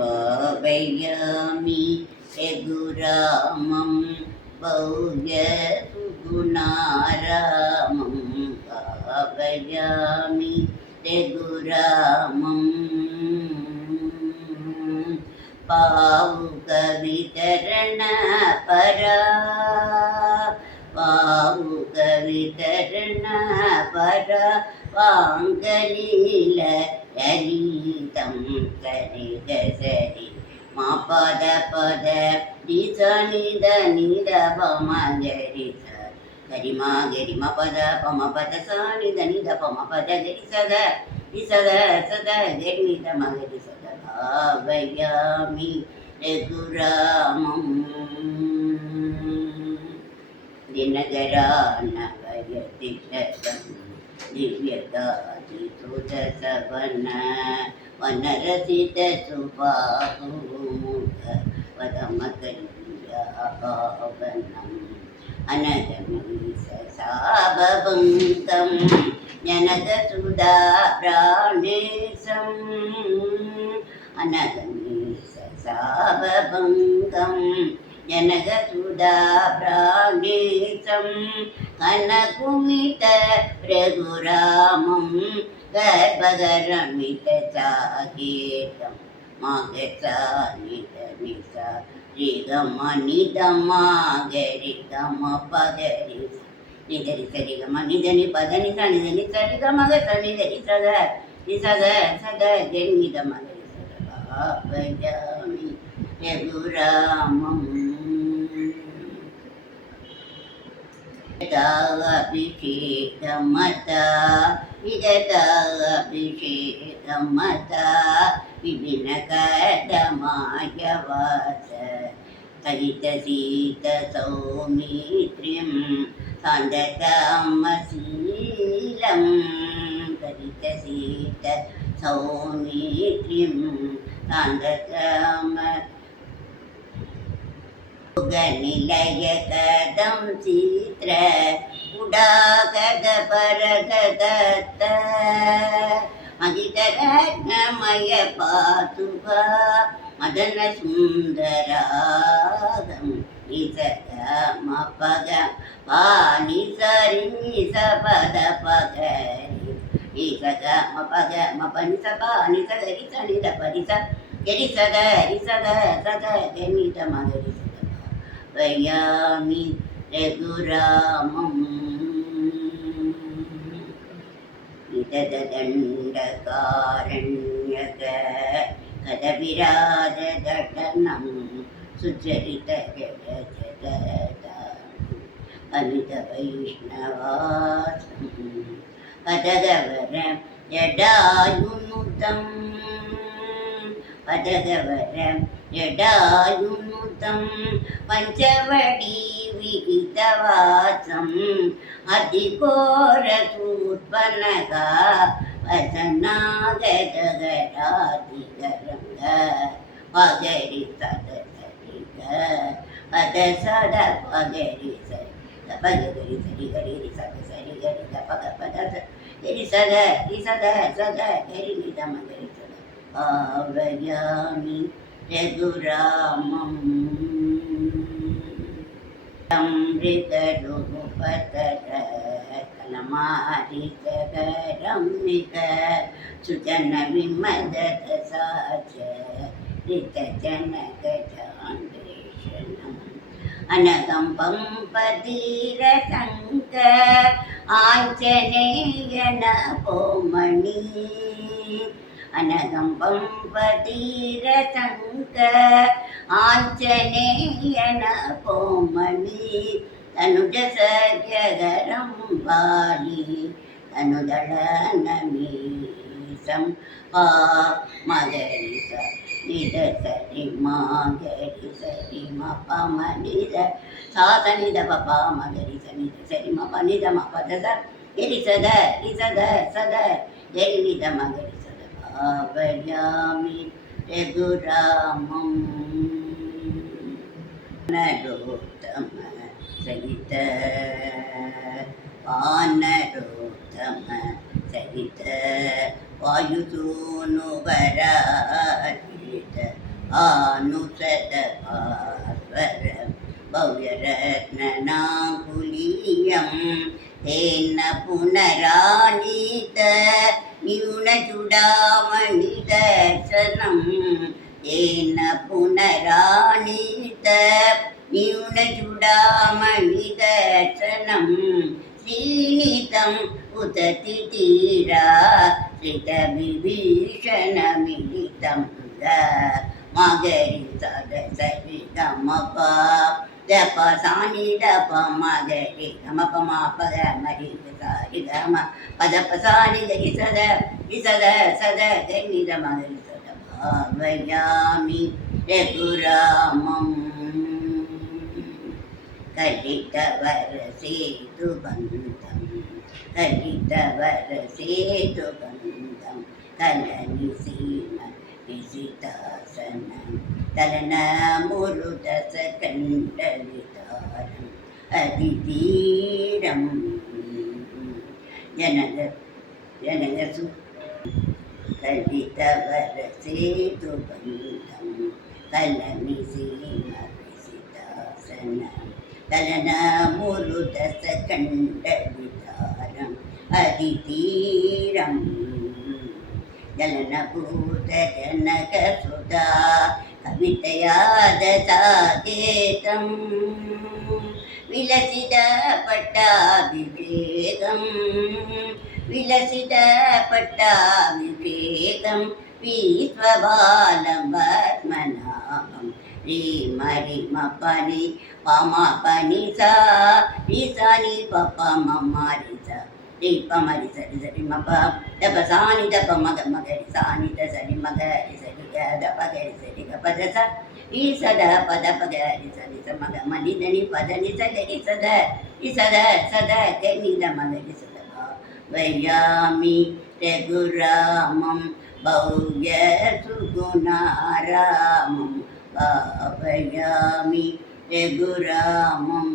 भावयामि रघुरामं भव्य सुगुणारामं भावयामि रघुरामम् पावुकवितरण परा पावुकवितरण परा वाङ्गलील గరీతం గరి గరి మా పద పద నిజ నిద నిద పమ గరి గరి మా గరి మా పద పమ పద స నిద నిద పమ పద గరి సద ని సద సద గరి నిద మ గరి సద భావయామి రఘురామం దినగరాన భయతి శతం ದಿವ್ಯದಾದಿ ತುಜಬನ ವನರಸಿದ ಸುಬಾಹುಮುಖ ಪದಮಕರಿಯ ಆವನಂ ಅನಗಮೀಸ ಸಾಬವಂತಂ ಜನದ ಸುಧಾ ಪ್ರಾಣೇಶಂ ಅನಗಮೀಸ ಸಾಬವಂತಂ கரி கம பகரி நிதரி சரி கம நிதனி பத நிச நிதனி சரி கம க நிதரி சத நிசத சத கரி நித மகரி சத பஜாமி ரகுராமம் വിജയതാഭിഷേകമത വിജയതാഭിഷേകമത വിഘ്നകരമായ വാസ ഹരിതസീത സൗമിത്രിം സാന്തകാമശീലം ഹരിതസീത സൗമിത്രിം സാന്തകാമ निलयकदं चित्र उडागगपरगदत्त मदितरत्नमय पातु वा मदनसुन्दरागं निसगमपग पानिसरिसपदपग निसगमपग मपनिसप निसगरिसनिदपरिस ಗೆರಿಸದ ಹರಿಸದ ಸದ ಗೆನ್ನಿತ ಮಗರಿಸ மபக வயாமி ரகுராமம் இததண்டகாரண்யக சுச்சரித அமித வைஷ்ணவாசம் பதகவர ஜடாயுனுதம் பதகவர ஜடாயுனுதம் பஞ்சவடி விகிதவாசம் அதிகோரசூர்பனகா வசனாகதகராதிகரங்க பகரி சத சரிக பத சத பகரி சரி பகரி சரி கரி சத சரி கரி பக பத சரி சத ரி சத சத கரி நித மகரி आवयामि रघुरामम्। यघुरामम् सुजनविमदत सा च सुचन अनकम्पं च आञ्जनेयन आञ्जनेयनकोमणिः। அனகம்பம் பதீர சங்க ஆஞ்சநேயன போமணி தனுஜ சகரம் வாலி தனுதள நமீசம் பா மகரி ச நித சரி மாகரி சரி ம மனித நித சாத மகரி சனித சரி ம நித ம பத ச எரி சத ரி சத சத எரி நித மகரி சத भजामि रघुरामं नरोत्तम सहित वानरोत्तम सहित वायुसूनुभराजित आनुसदपास्वर भव्यरत्ननाकुलीयं तेन पुनरानीत ನ್ಯೂನಚುಡಾಮಣಿ ದರ್ಶನಂ ಏನ ಪುನರಾನೀತ ನ್ಯೂನಚುಡಾಮಣಿ ದರ್ಶನಂ ಶ್ರೀನಿತಂ ಉದತಿ ತೀರಾ ಶ್ರಿತ ವಿಭೀಷಣ ಮಿಳಿತಂ மகரி சரி தமபா தப சாணி தப மகரி தமப மாபத மரி சாரி தம பதப சாணி தகி சத விசத சத தனி தமகரி சத பாவயாமி ரகுராமம். கலிதவர் சேது பந்தம். கலிதவர் சேது பந்தம். கலனி சீ సీతాసనం తలనాములు దశకండలితారం అతి తీరం జనగ జనగసు కలితవరసేతు బంధం కలని సీమ సీతాసనం తలనాములు దశకండలితారం అతి తీరం గలనభూత జనక సుధా కవితయాద సాగేతం విలసిత పట్టాభిషేకం విలసిత పట్టాభిషేకం విశ్వబాలవర్మనాభం శ్రీమరి మపని పమ పని సా నిసని పప మమరి டி ப மரி சரி சரி ம ப ட ப சாணி ட ப மக மகரி சாணி ட சரி மகரி சரி க ட ப கரி சரி க ப த ச ஈ சத ப த ப கரி சரி ச மக ம நி த நி ப த நி ச க ரி ச த இ ச த வையாமி ரகுராமம் பௌய சுகுணாராமம் பாவயாமி ரகுராமம்